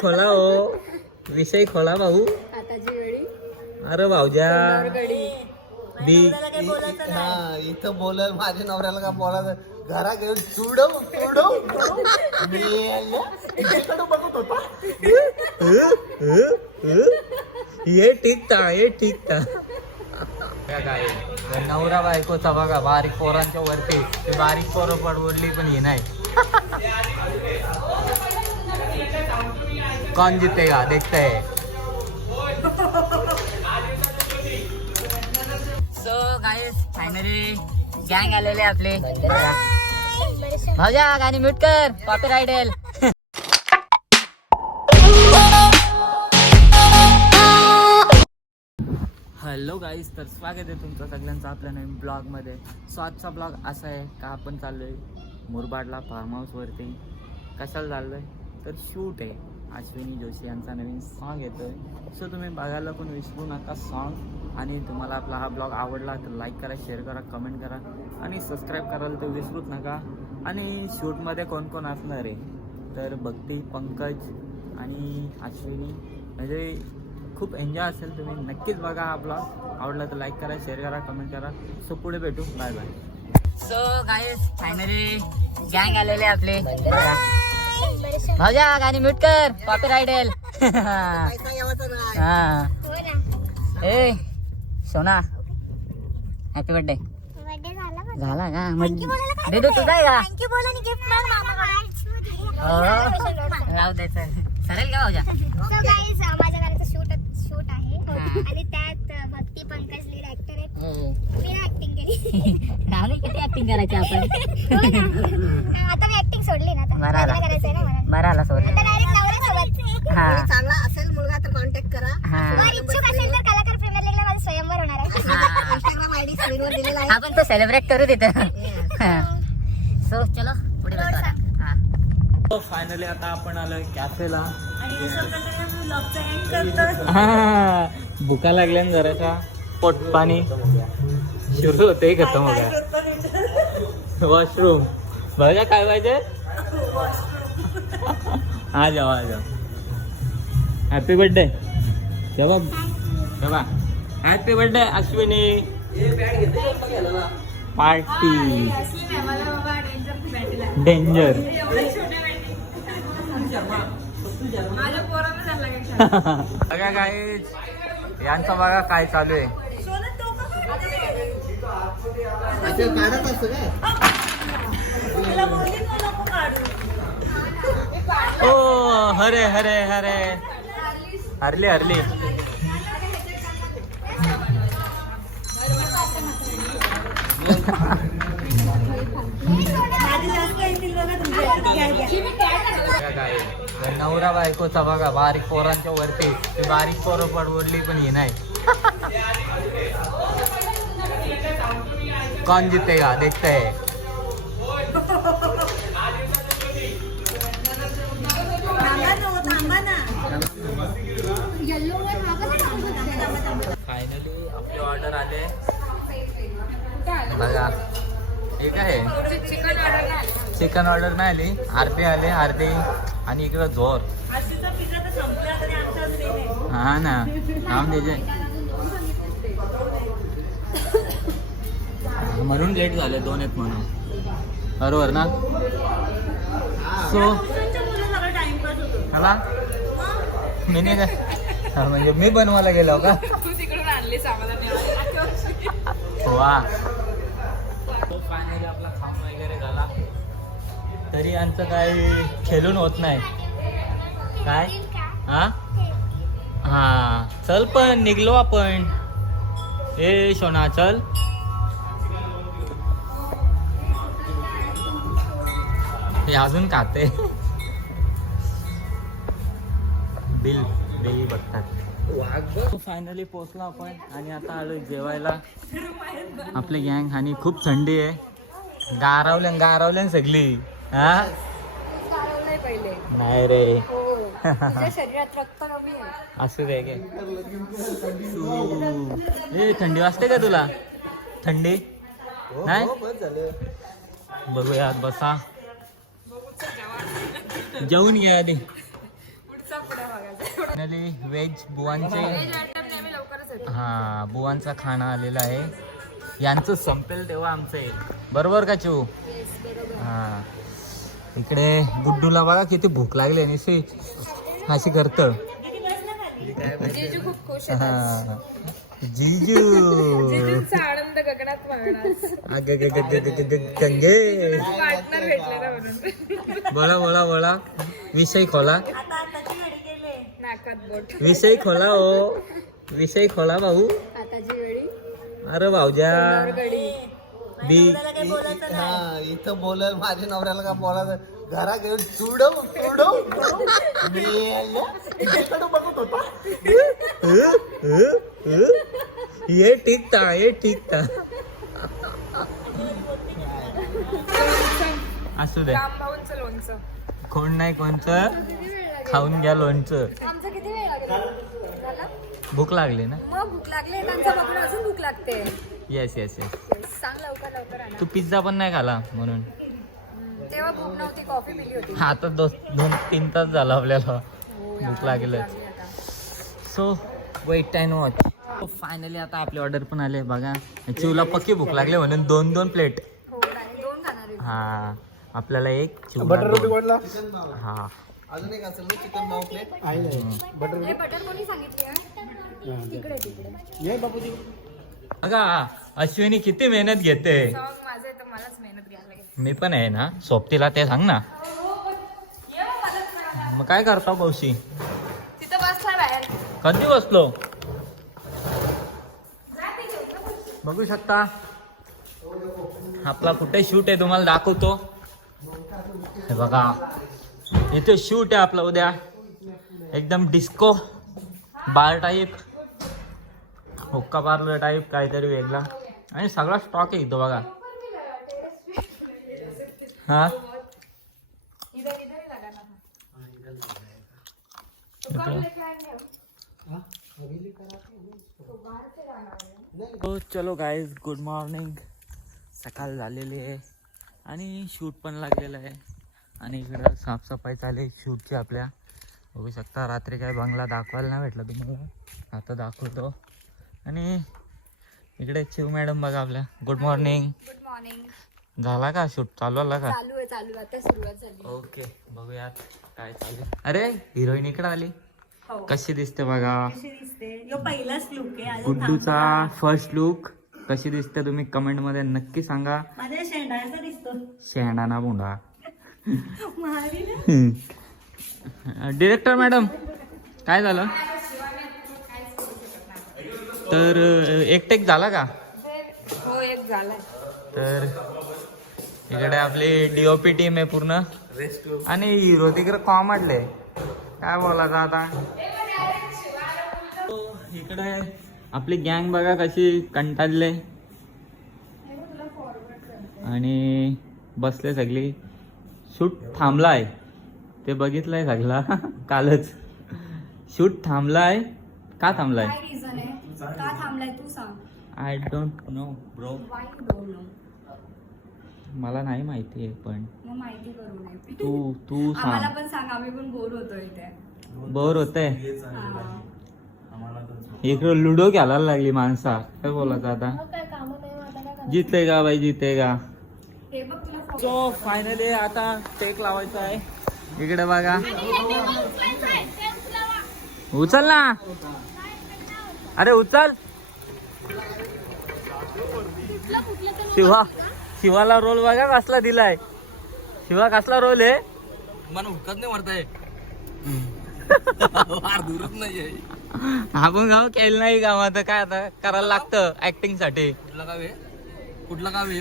खोला हो विषय खोला भाऊ. आताची वेळी अरे भाऊजा इथं बोलाय माझ्या नवऱ्याला का बोलायचं घरा घेऊन तुडव बघत होता. ये ठीक था काय नवरा बायकोचा बघा बारीक पोरांच्या वरती ते बारीक पोरं पडवडली पण हे नाही. कौन जीतेगा देखते है. सो गाइस फायनली गँग आलेले आपले. भाऊजा गाणी म्यूट कर कॉपीराइट येईल. हॅलो गाईस तर स्वागत आहे तुमचं सगळ्यांचं आपल्या नवीन ब्लॉगमध्ये. सो आजचा ब्लॉग असा आहे का आपण चाललो आहे मुरबाडला फार्म हाऊसवरती. कशाला चाललो आहे तर शूट आहे. अश्विनी जोशी यांचा नवीन सॉन्ग येतो आहे. सो तुम्ही बघायला पण विसरू नका सॉन्ग. आणि तुम्हाला आपला हा ब्लॉग आवडला तर लाईक करा, शेअर करा, कमेंट करा आणि सबस्क्राईब करायला तर विसरूच नका. आणि शूटमध्ये कोण कोण असणार आहे तर भक्ती, पंकज आणि अश्विनी. म्हणजे खूप एन्जॉय असेल. तुम्ही नक्कीच बघा हा ब्लॉग. आवडला तर लाईक करा, शेअर करा, कमेंट करा. सो पुढे भेटू. Bye bye. So guys finally गँग आलेले आपले. भाऊजा गाणी म्यूट कर कॉपीराइट येईल. हा ए सोना हॅपी बर्थडे. झाला का दे दे तुझा का राहू दे चालेल का भाऊजा. माझ्या गाण्याचं शूट आहे आणि त्यात भक्ती, पंकज लीड ऍक्टर आहेत. मी ऍक्टिंग केली. राहुल किती ऍक्टिंग करायची आपण. आता मी ऍक्टिंग सोडली ना. आता लग्न करायचंय ना मला. बरं आला सोड. आता डायरेक्ट नवऱ्यासोबत. हा चांगला असेल मुलगा तर कॉन्टॅक्ट करा. जर इच्छुक असेल तर कलाकार प्रीमियर लीगला माझं स्वयंवर होणार आहे. इंस्टाग्राम आयडी स्क्रीनवर दिलेला आहे. आपण तो सेलिब्रेट करू तिथं. सो चलो पुढे भेटू. फायनली आता आपण आलोय कॅफेला. भुका लागल्या ना जरासा. पोट पाणी सुरू होते खतम होगा. वॉशरूम बघा काय पाहिजे. आ जाओ आ जाओ. हॅपी बर्थडे तेव्हा happy birthday Ashwini. Party danger. बघा गाईज यांचं बघा काय चालू आहे. काढत असतं काय. ओ हरे हरे हरे हरली हरली. नवरा बायकोचा बघा बारीक पोरांच्या वरती ते बारीक पोरं पडवडली पण हे नाही. कौन जीतेगा देखते है. फायनली आपली ऑर्डर आले बघा. हे काय चिकन ऑर्डर नाही आली. आरती आले आरती आणि इकडं जोर. हा ना नाम द्यायचे म्हणून लेट झाले. 2 आहेत म्हणून बरोबर ना. सो मला मी नाही का म्हणजे मी बनवायला गेलो का. वा फायनली आपला खाऊन वगैरे झाला तरी यांचं काही खेळून होत नाही काय. हा चल पण निघलो आपण. ए सोना चल. हे अजून खाते. बिल बिल बघतात. फायनली पोहोचलो आपण आणि आता आलोय जेवायला. आपली गँग आणि खूप थंडी आहे. गारवल्यान सगळी. हा नाही रे शरीरात रक्त कमी आहे. असू दे गे. ए थंडी वाजते का तुला. थंडी नाही बघूया बसा. जेवून घ्या आधी. फायनली व्हेज बुवांचे हा बुवांचा खाना आलेला आहे. यांचं संपेल तेव्हा आमचं येईल. बरोबर का चिऊ? हा. इकडे गुड्डूला बघा किती भूक लागली आणि अशी करत. जीजू खूप खुश हा जीजू आनंद गगनात मागणार गंगे. पार्टनर भेटले ना म्हणून. बोला बोला बोला विषय खोला. नाकात बोट. विषय खोला हो. विषय खोला भाऊ. आताची वेळी अरे भाऊजा बी हा इथं बोलायला माझ्या नवऱ्याला का बोलायचं घरा घेऊन तुडव बघत होता. ये ठीक था ये ठीक था. असू दे रामभाऊंचं लोणचं. कोण नाही कोणचं खाऊन घ्या लोणचं. आमचं किती वेळ लागला झाला? भूक लागली ना? मग भूक लागली. त्यांचं बघून अजून भूक लागते. Yes yes yes. सांग लवकर लवकर आणा. तू पिझ्झा पण नाही खाला म्हणून. तेव्हा भूक नव्हती, कॉफी पिली होती. आता 2-3 तास झाला आपल्याला भूक लागेलच. So wait time watch. Finally आता आपली ऑर्डर पण आले बघा. चिवला पक्की भूक लागली म्हणून 2 प्लेट. हो नाही, 2 खाणार आहे. हा आपल्याला एक बटर रोटी चिवला वाढला. हा अजून एक असेल ना चिकन पाव प्लेट. हे बटर कोणी सांगितली आहे? तिकडे तिकडे. बघा अश्विनी किती मेहनत घेते. सॉंग माझं आहे तर मलाच मेहनत घ्यायला लागेल. मी पण आहे ना सोबतीला ते सांग ना. मग काय करता पावशी? तिथं बसला बाहेर. कधी बसलो बघू शकता. आपला कुठे शूट आहे तुम्हाला दाखवतो. हे बघा इथे शूट आहे आपला उद्या. एकदम डिस्को बार टाईप हुक्का पार्लर टाईप काहीतरी वेगळा आणि सगळा स्टॉक आहे इथं बघा. हा तो चलो गाईज गुड मॉर्निंग. सकाळ झालेली आहे आणि शूट पण लागलेलं आहे आणि इकडं साफसफाई चालू आहे शूटची आपल्या. बघू शकता रात्री काय बंगला दाखवायला नाही भेटला तुम्हाला, आता दाखवतो. आणि इकडे चिव मॅडम बघा आपल्या. Good morning. Good morning. झाला का शूट? चालू आला का? चालू आहे आता सुरुवात झाली. ओके बघूयात काय चालू. अरे हिरोईन इकडे आली. हो. कशी दिसते बघा. पहिलाच लुक आहे. गुड्डूचा फर्स्ट लुक कशी दिसते तुम्ही कमेंट मध्ये नक्की सांगा. माझ्या शेंडाचा दिसतो. शेणाना बुंडा. मारी ना. डिरेक्टर मॅडम काय झालं? तर एक टेक झाला का? हो एक झालाय. तर इकडे आपली डीओपी टीम आहे पूर्ण आणि हिरो तिकडे कॉमेडले. काय बोलायचं आता. इकडे आपली गँग बघा कशी कंटाळले आणि बसले सगळी. शूट थांबलाय ते बघितलंय सगळा कालच. शूट थांबलाय. का थांबलाय? काय रिझन आहे? का थांबलाय तू सांग. I don't know bro. Y you don't know. मला नाही माहिती आहे पण मग माहिती करू नये. तू आम्हाला सांग. पण सांग, आम्ही पण बोर होतोय इथे. बोर होतंय. हा. इकडं लुडो घ्यायला लागली माणसा. काय बोलायचं आता. काय काम नाही आता काय करणार? जितेगा भाई जितेगा. हे बघ तुला सो फायनली आता टेक लावायचा आहे. इकडे बघा. उचल ना. अरे उचल. शिवाला रोल बघा कसला दिलाय. शिवा कसला रोल आहे. मला हुकत नाही मारताय. दूरच नाहीये. आपण गाव केलं नाही गाव. आता काय आता करायला लागतं ऍक्टिंग साठी. कुठला गाव आहे? कुठला गाव आहे?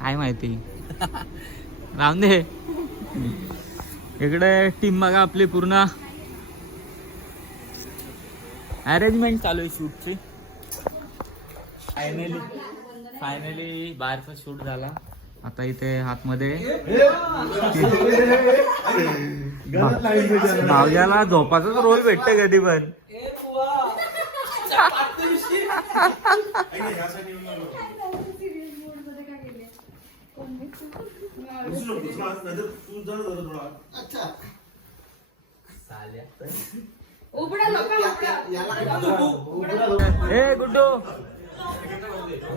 काय माहिती. राहून दे. इकडे टीम बघा आपली पूर्ण अरेंजमेंट चालू आहे शूटची. फायनली बाहेरचा शूट झाला. आता इथे आतमध्ये भावजाला झोपाचाच रोल भेटतं कधी पण. ए गुड्डू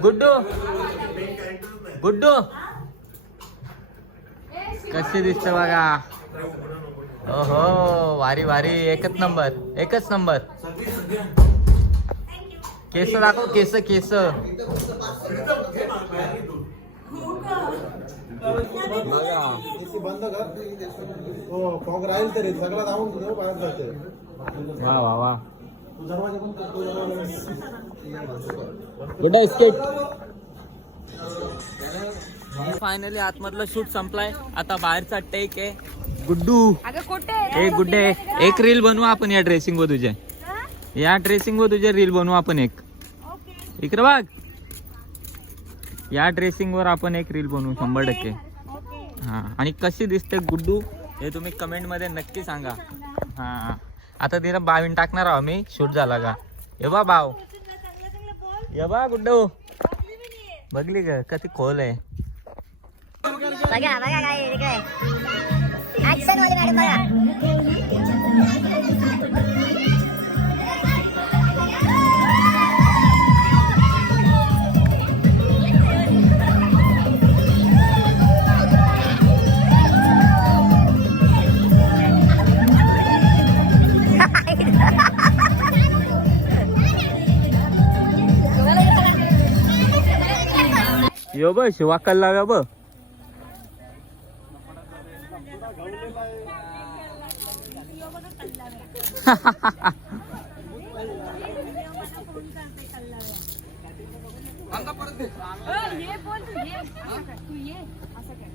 गुड्डू गुड्डू कशी दिसते बघा. ओहो वारी वारी एकच नंबर. केस दाखव केस बघा. बंद कर फॉग राहील तरी सगळं धावून तुझं बाहेर जाते. वा वा वा. तू दरवाजा पण गुड स्केट. फायनली आतमधला शूट संपलाय. आता बाहेरचा टेक आहे. गुड्डू अगं कुठे ए गुड्डे एक रील बनवू आपण या ड्रेसिंग वर तुझ्या. या ड्रेसिंग वर तुझ्या रील बनवू आपण एक. इकडे बघ. या ड्रेसिंग वर आपण एक रील बनवू 100%. हा आणि कशी दिसते गुड्डू हे तुम्ही कमेंट मध्ये नक्की सांगा. हा आता तिला बावीन टाकणार आहो मी. शूट झाला का ये बा बाव. ये बा गुड्डू बघली का कधी खोल आहे. बघा काय ऍक्शन वाले मॅडम बघा. यो ब शिवा कल्ला ग ब. ये बोल तू ये असं कर.